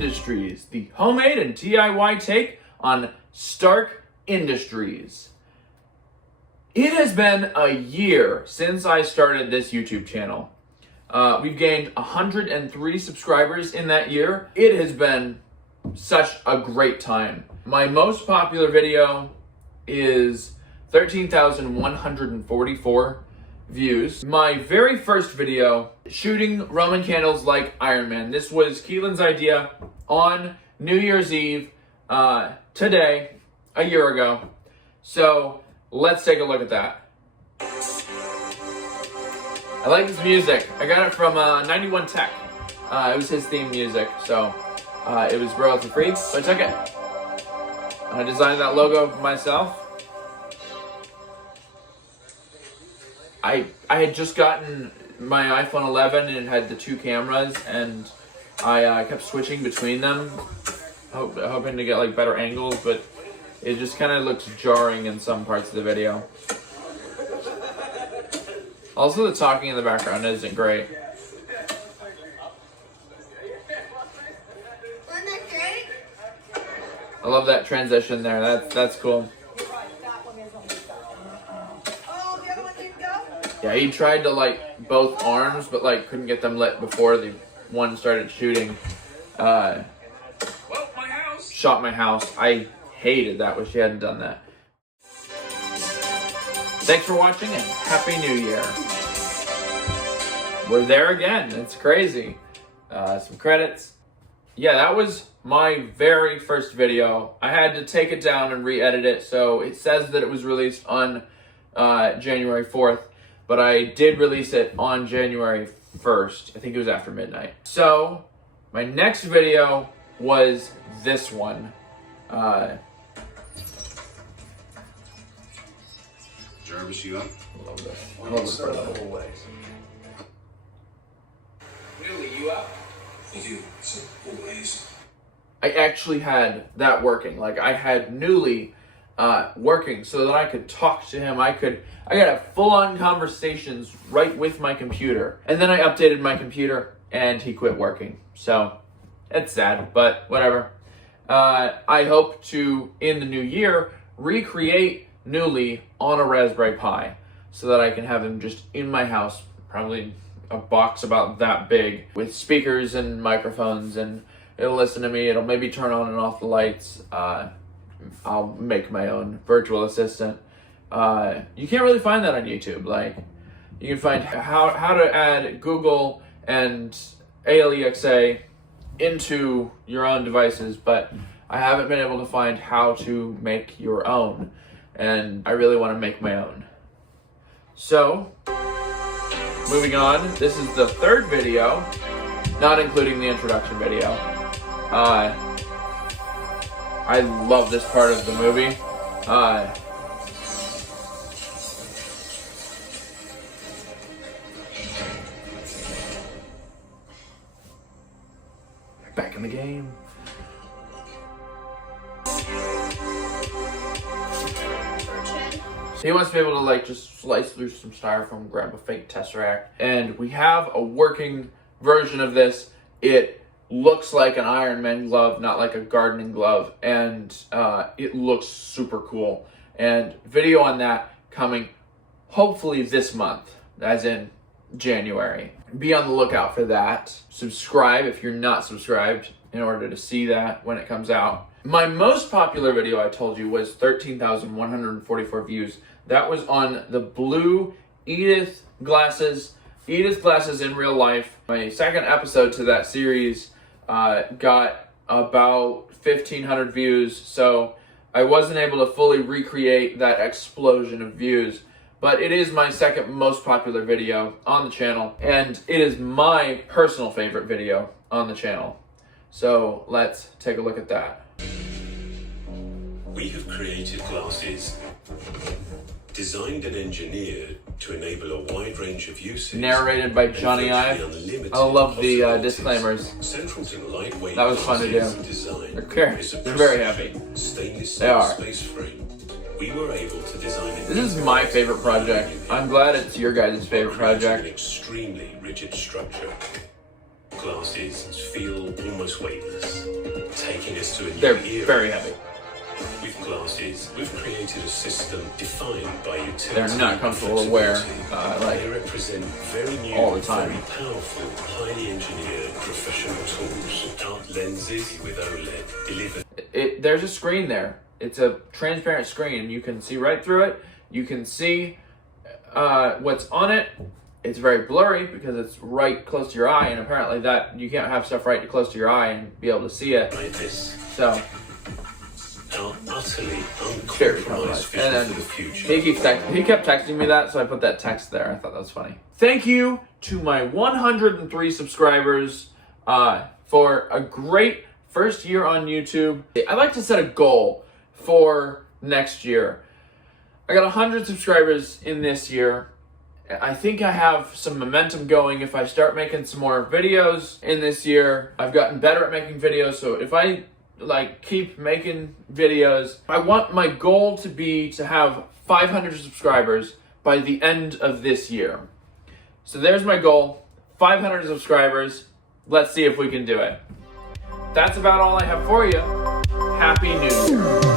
Industries, the homemade and DIY take on Stark Industries. It has been a year since I started this YouTube channel. We've gained 103 subscribers in that year. It has been such a great time. My most popular video is 13,144 views. My very first video, shooting Roman candles like Iron Man. This was Keelan's idea on New Year's Eve, today, a year ago. So let's take a look at that. I like this music. I got it from 91 Tech. It was his theme music, so it was royalty free, so I took it. I designed that logo myself. I had just gotten my iPhone 11 and it had the two cameras, and I kept switching between them, hoping to get like better angles, but it just kind of looks jarring in some parts of the video. Also, the talking in the background isn't great. I love that transition there. That's cool. Yeah, he tried to light both arms, but like couldn't get them lit before the one started shooting. Shot my house. I hated that. Wish he hadn't done that. Thanks for watching and Happy New Year. We're there again. It's crazy. Some credits. Yeah, that was my very first video. I had to take it down and re-edit it, so it says that it was released on January 4th, but I did release it on January 1st. I think it was after midnight. So my next video was this one. Jarvis, you up? Love this. I love this part of the whole way. Newly, you up? We do. So, always. I actually had that working. Like, I had Newly working so that I could talk to him. I could have full-on conversations right with my computer. And then I updated my computer and he quit working. So it's sad, but whatever. I hope to, in the new year, recreate Newly on a Raspberry Pi so that I can have him just in my house, probably a box about that big with speakers and microphones, and it'll listen to me. It'll maybe turn on and off the lights. I'll make my own virtual assistant. You can't really find that on YouTube. Like, you can find how to add Google and Alexa into your own devices, but I haven't been able to find how to make your own, and I really want to make my own. So, moving on, this is the third video, not including the introduction video. I love this part of the movie. Back in the game. He wants to be able to like just slice through some styrofoam, grab a fake Tesseract, and we have a working version of this. It looks like an Iron Man glove, not like a gardening glove, and it looks super cool. And video on that coming hopefully this month, as in January. Be on the lookout for that. Subscribe if you're not subscribed in order to see that when it comes out. My most popular video, I told you, was 13,144 views. That was on the blue Edith glasses. Edith glasses in real life. My second episode to that series got about 1,500 views, so I wasn't able to fully recreate that explosion of views. But it is my second most popular video on the channel, and it is my personal favorite video on the channel. So let's take a look at that. We have created glasses designed and engineered to enable a wide range of uses. Narrated by Johnny Ive. I love the disclaimers. Central to lightweight that was fun to do. They're very heavy. They are. Space frame. We were able to design this is my favorite project. I'm glad it's your guys' favorite project. An extremely rigid structure. glasses feel almost weightless, taking us to a new They're era. very heavy. With glasses, we've created a system defined by utility. They're not comfortable to wear, They represent very new, all the time. very powerful, highly engineered professional tools. Out lenses with OLED delivered. There's a screen there. It's a transparent screen. You can see right through it. You can see what's on it. It's very blurry because it's right close to your eye, and apparently that you can't have stuff right close to your eye and be able to see it. Like this. So Our utterly very uncompromised compromised. And vision then for the future. he kept texting me that, so I put that text there. I thought that was funny. Thank you to my 103 subscribers for a great first year on YouTube. I'd like to set a goal for next year. I got 100 subscribers in this year. I think I have some momentum going if I start making some more videos in this year. I've gotten better at making videos, so if I keep making videos, I want my goal to be to have 500 subscribers by the end of this year. So there's my goal, 500 subscribers. Let's see if we can do it. That's about all I have for you. Happy New Year.